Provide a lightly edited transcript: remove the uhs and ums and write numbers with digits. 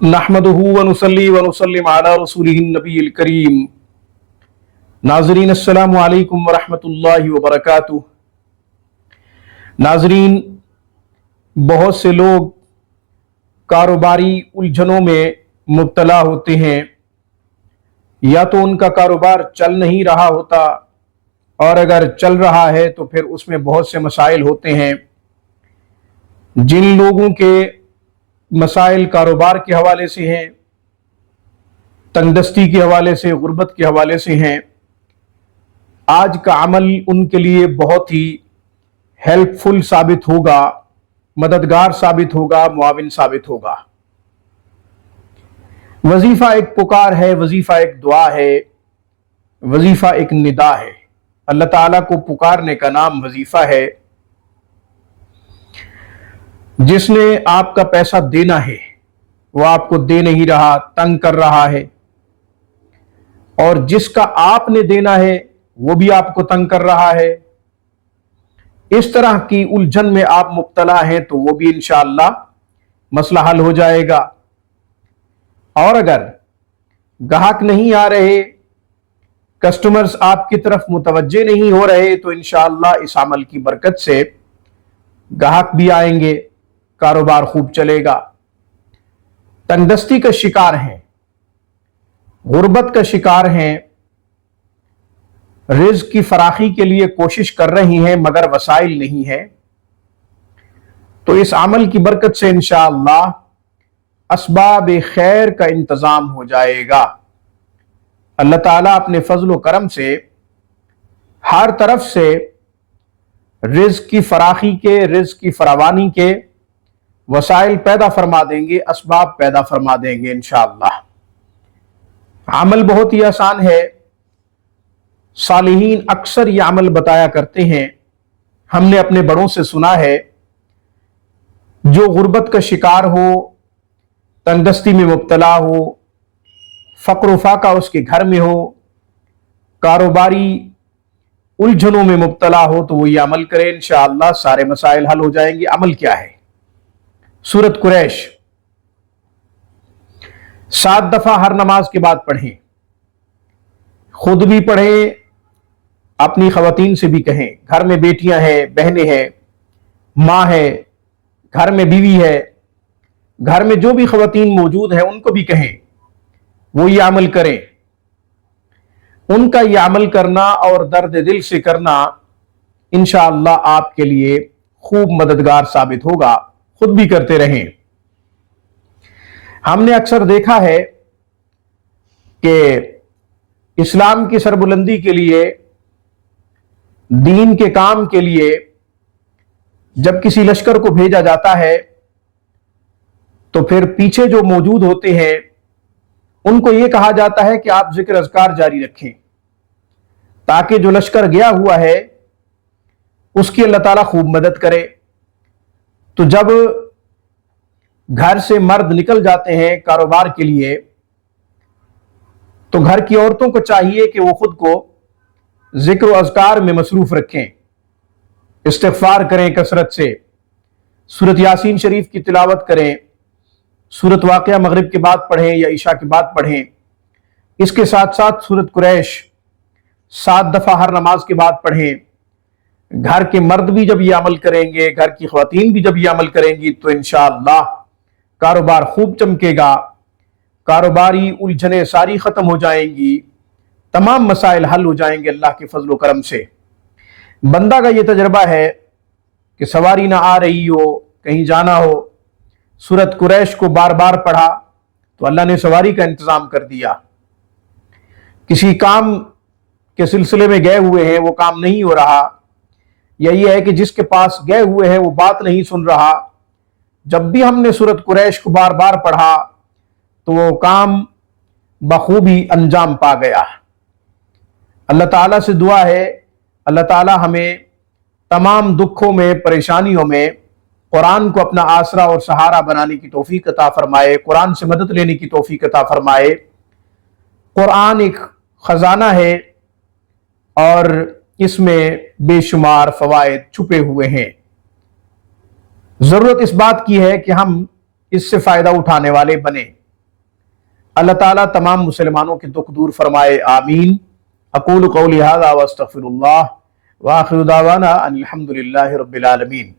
नहमदुहु व नुसल्ली व नुसल्लिम अला रसूलिहिन नबील करीम। नाज़रीन अस्सलामु अलैकुम व रहमतुल्लाहि व बरकातुहू। नाज़रीन, बहुत से लोग कारोबारी उलझनों में मुब्तला होते हैं, या तो उनका कारोबार चल नहीं रहा होता, और अगर चल रहा है तो फिर उसमें बहुत से मसाइल होते हैं। जिन लोगों के मसाइल कारोबार के हवाले से हैं, तंगदस्ती के हवाले से, गुर्बत के हवाले से हैं, आज का अमल उनके लिए बहुत ही हेल्पफुल साबित होगा, मददगार साबित होगा, मुआविन साबित होगा। वजीफा एक पुकार है, वजीफा एक दुआ है, वजीफा एक निदा है। अल्लाह ताला को पुकारने का नाम वजीफा है। जिसने आपका पैसा देना है वो आपको दे नहीं रहा, तंग कर रहा है, और जिसका आपने देना है वो भी आपको तंग कर रहा है। इस तरह की उलझन में आप मुब्तला हैं तो वो भी इंशाअल्लाह मसला हल हो जाएगा। और अगर ग्राहक नहीं आ रहे, कस्टमर्स आपकी तरफ मुतवज्जे नहीं हो रहे, तो इंशाअल्लाह इस अमल की बरकत से ग्राहक भी आएंगे, कारोबार खूब चलेगा। तंगदस्ती का शिकार हैं, गुर्बत का शिकार हैं, रिज़्क़ की फराखी के लिए कोशिश कर रही हैं मगर वसाइल नहीं है, तो इस अमल की बरकत से इंशाअल्लाह असबाब खैर का इंतजाम हो जाएगा। अल्लाह ताला अपने फजल व करम से हर तरफ से रिज़्क़ की फराखी के, रिज़्क़ की फरावानी के वसाइल पैदा फरमा देंगे, असबाब पैदा फरमा देंगे इंशाअल्लाह। अमल बहुत ही आसान है। सालिहीन अक्सर ये अमल बताया करते हैं, हमने अपने बड़ों से सुना है। जो गुर्बत का शिकार हो, तंगदस्ती में मुब्तला हो, फ़क्र फाका उसके घर में हो, कारोबारी उलझनों में मुब्तला हो, तो वो ये अमल करे, इंशाअल्लाह सारे मसाइल हल हो जाएंगे। अमल क्या है? सूरत कुरैश 7 दफा हर नमाज के बाद पढ़ें, खुद भी पढ़ें, अपनी खवातीन से भी कहें। घर में बेटियां हैं, बहनें हैं, माँ है, घर में बीवी है, घर में जो भी खवातीन मौजूद हैं उनको भी कहें वो ये अमल करें। उनका ये अमल करना और दर्द दिल से करना इंशाअल्लाह आपके लिए खूब मददगार साबित होगा। खुद भी करते रहें। हमने अक्सर देखा है कि इस्लाम की सरबुलंदी के लिए, दीन के काम के लिए जब किसी लश्कर को भेजा जाता है तो फिर पीछे जो मौजूद होते हैं उनको यह कहा जाता है कि आप जिक्र अज़कार जारी रखें, ताकि जो लश्कर गया हुआ है उसकी अल्लाह ताला खूब मदद करे। तो जब घर से मर्द निकल जाते हैं कारोबार के लिए, तो घर की औरतों को चाहिए कि वो खुद को जिक्र अज़कार में मसरूफ रखें, इस्तिग़फ़ार करें कसरत से, सूरत यासीन शरीफ की तिलावत करें, सूरत वाक़िया मगरिब के बाद पढ़ें या इशा के बाद पढ़ें। इसके साथ साथ सूरत कुरैश 7 दफा हर नमाज के बाद पढ़ें। घर के मर्द भी जब ये अमल करेंगे, घर की ख़वातीन भी जब ये अमल करेंगी, तो इंशाअल्लाह कारोबार खूब चमकेगा, कारोबारी उलझनें सारी ख़त्म हो जाएंगी, तमाम मसाइल हल हो जाएंगे अल्लाह के फजल व करम से। बंदा का ये तजर्बा है कि सवारी ना आ रही हो, कहीं जाना हो, सूरत कुरैश को बार बार पढ़ा तो अल्लाह ने सवारी का इंतज़ाम कर दिया। किसी काम के सिलसिले में गए हुए हैं, वो काम नहीं हो रहा, या ये है कि जिसके पास गए हुए हैं वो बात नहीं सुन रहा, जब भी हमने सूरत कुरैश को बार बार पढ़ा तो वो काम बखूबी अंजाम पा गया। अल्लाह ताला से दुआ है, अल्लाह ताला हमें तमाम दुखों में, परेशानियों में कुरान को अपना आसरा और सहारा बनाने की तौफीक अता फरमाए, कुरान से मदद लेने की तौफीक अता फरमाए। कुरान एक खजाना है और इसमें बेशुमार फवायद छुपे हुए हैं। जरूरत इस बात की है कि हम इससे फायदा उठाने वाले बने। اللہ تعالیٰ تمام مسلمانوں کے دکھ دور فرمائے، آمین۔ اقول قولی ھذا واستغفر اللہ وآخر دعوانا ان الحمد للہ رب العالمین۔